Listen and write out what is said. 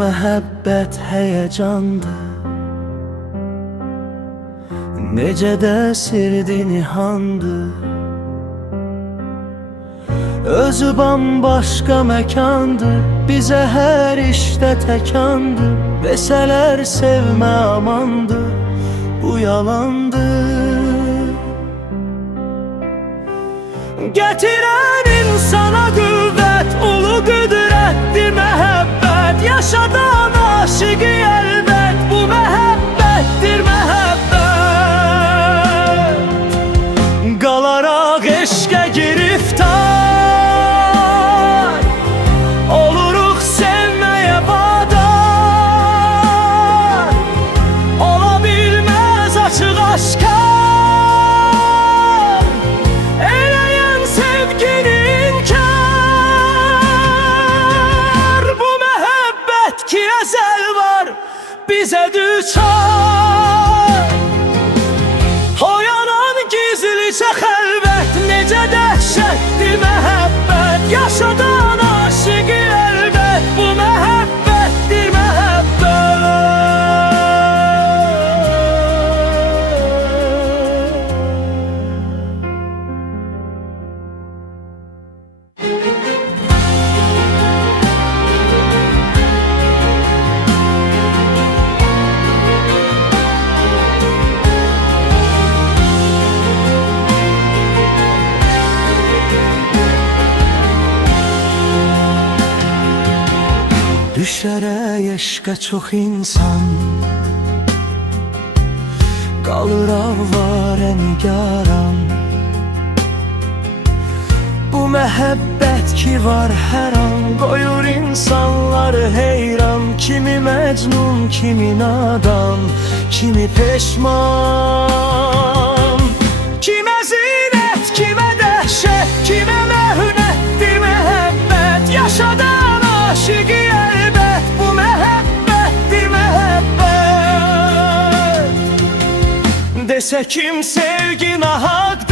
məhəbbət həyəcandır, necə də sirdi nihandır. Özü bambaşqa məkandır, bizə hər işdə təkandır. Desələr sevmə amandır, bu yalandır. Gətirən insana qüvvət, ulu qüdrətdir məhəbbət. Yaşadan aşıqı əlbət, bu məhəbbətdir məhəbbət. Qalaraq eşqə giriftar, oluruq sevməyə vadar. Ola bilməz açıq aşkar, eləyən sevgini inkar. Bu məhəbbət ki əzəl var bizə düçar, oyanan gizlicə xəlvət, necə dəhşətdir məhəbbət. Yaşadan aşıqı əlbət, bu məhəbbətdir Düşərək eşqə çox insan, qalır avvarə nigaran. Bu məhəbbət ki var hər an, qoyur insanları heyran. Kimi məcnun, kimi nadan, kimi peşman. Kimə zinət, kimə dəhşət, kimə məhnətdir məhəbbət. Yaşadan aşıqı desə kim sevgi nahaqdır.